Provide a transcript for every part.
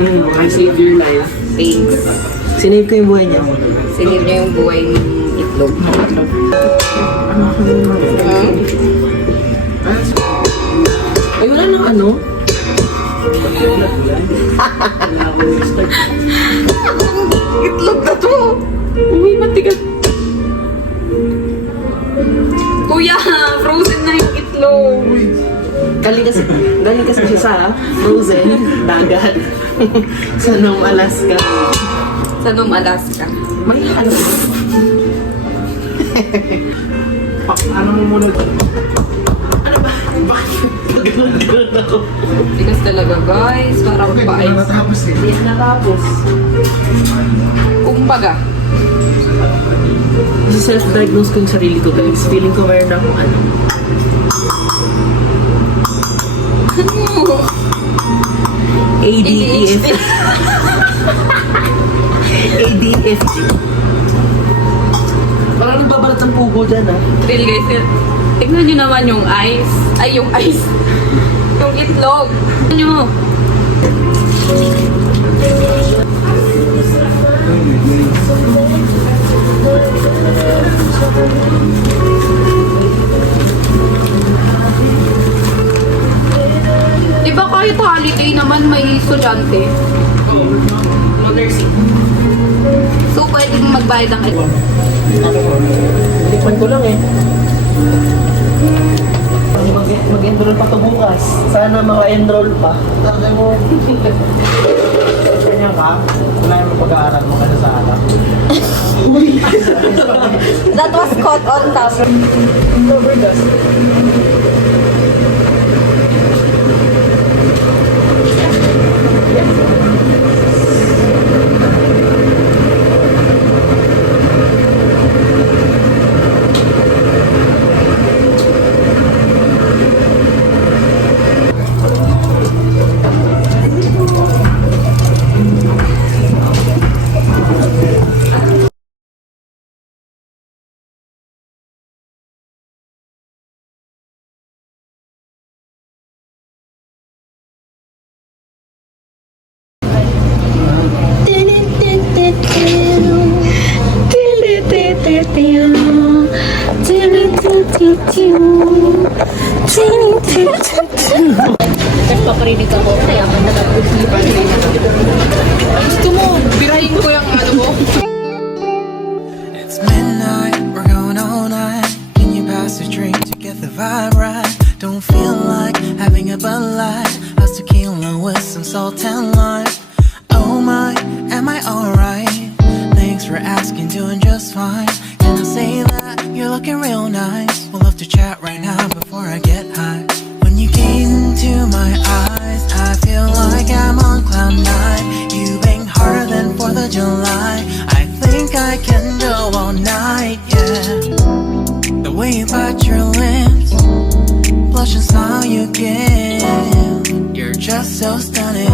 I saved your life. Thanks. Sinave ko yung buhay niya. Sinave niya yung buhay ng itlog. Ay, wala nang ano? Itlog na to! Uy, matigas. Kuya, frozen na yung itlog. Galing kasi siya sa frozen dagat sa Nome, Alaska. Sa Nome, Alaska. May ano? Ano mo muna doon? Ano ba? Bakit? Pagano'n ako. Tigas talaga guys, parang pa-ice. Hindi natapos. Kumbaga. Self-diagnose ko yung sarili ko guys. Feeling ko mayroon akong ano. ADEF. ADFG. Parang nagbabalat ng pugo dyan ah. Real guys, tignan nyo naman yung ice. Ay, yung ice. Yung itlog. Tignan nyo. Diba kahit holiday naman may estudyante? No nursing. So pwedeng magbayad ng itlog. Tikman ko lang eh. Mag-enroll pa to bukas. Sana maka-enroll pa. Sabi mo. Kanya ka? Wala yung pag-aaral mo kasi sa anak. That was caught on camera. Cover dust. Nagpaparinig ako, kaya man nakapagpilipan rin ako. Gusto mo, birahin ko yung ano mo. It's midnight, we're going all night. Can you pass a drink to get the vibe right? Don't feel like having a Bud Light. How's tequila with some salt and lime? Oh my, am I alright? Thanks for asking, doing just fine. Can I say that you're looking real nice? We'll love to chat right now before I get high. When you gaze into my eyes, I feel like I'm on cloud nine. You bang harder than 4th of July. I think I can go all night, yeah. The way you bite your lips, blush and smile you give, you're just so stunning.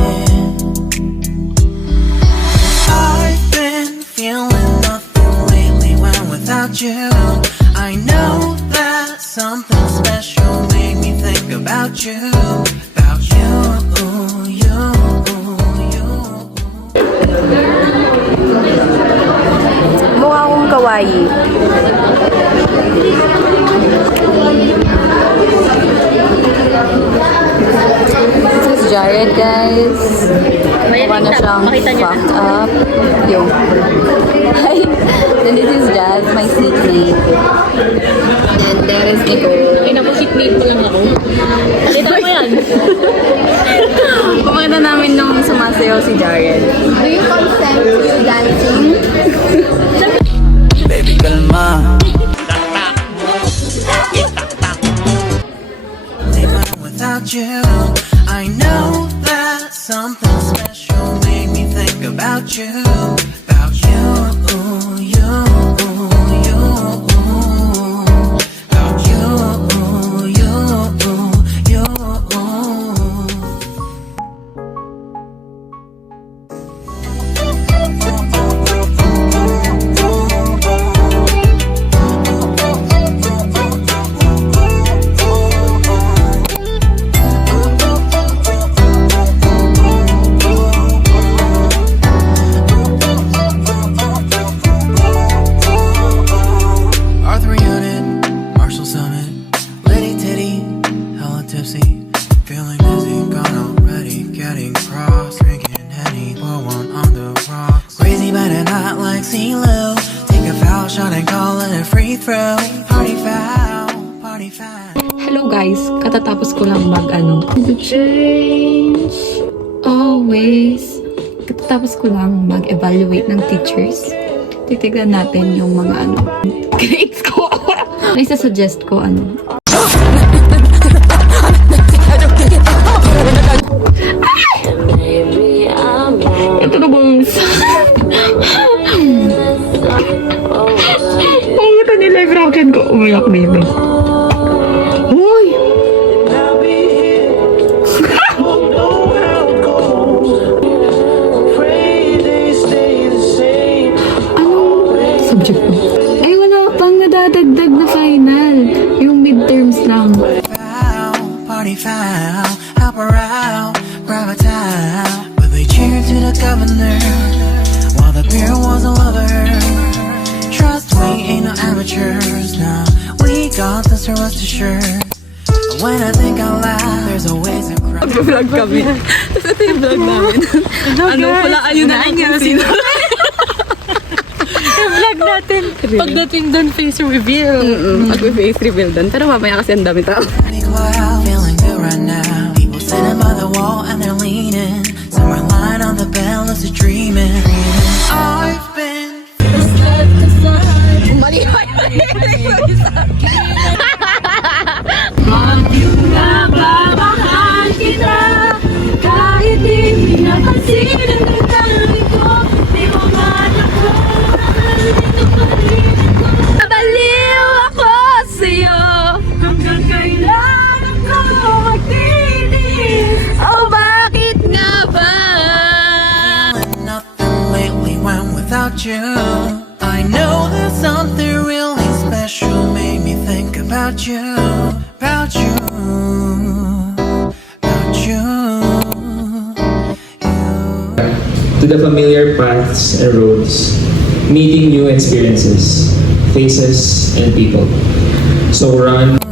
I've been feeling nothing lately when without you. I know that something special made me think about you, about you, you. Mukha akong kawaii. This is Jared, guys. Mukha na siyang fucked up. Yo. Hi. Then this is Jazz, my seatmate. And there is Nicole. Ay, naku, seatmate ko lang ako. Salita mo yan. Pumakita namin nung sumasayaw si Jared. Do you consent to dancing? Baby, kalma. Without you, I know that something special made me think about you, about you, you, you, about you, you, you. free throw. Party foul, party foul. Hello guys, katatapos ko lang change always. Katatapos ko lang mag-evaluate ng teachers. Titignan natin yung mga grades ko. May suggest ko Ito na bang ito nila yung rocket ko. Umiyak, baby. Uy! Anong subject mo? Ay, wala pang nadadagdag na final. Yung midterms lang. Foul, party foul, help her out, grab a towel. But they cheered to the governor while the beer was all over her. Trust we ain't no amateurs, nah. We got this, rest assured. When I think out loud, there's always a crowd. Vlog kami. Tapos ito yung vlog namin. Pala, ayun na lang yung sino. Vlog natin. Pagdating doon, face reveal. Mag-face reveal doon. Pero mamaya kasi ang dami tao. Big cloud, feeling good right now. People sitting by the wall and they're leaning. Some are lying on the bed, lucid dreaming. I've been Mahal kita, kahit di pinapansin ang damdamin ko, di mo man ako, dito pa rin ako. Nabaliw ako sa'yo. Hanggang kailan ako magtitis? Oh, bakit nga ba? feeling nothing lately when without you. I know there's something really special made me think about you, about you, about you. To the familiar paths and roads, meeting new experiences, faces, and people. So run.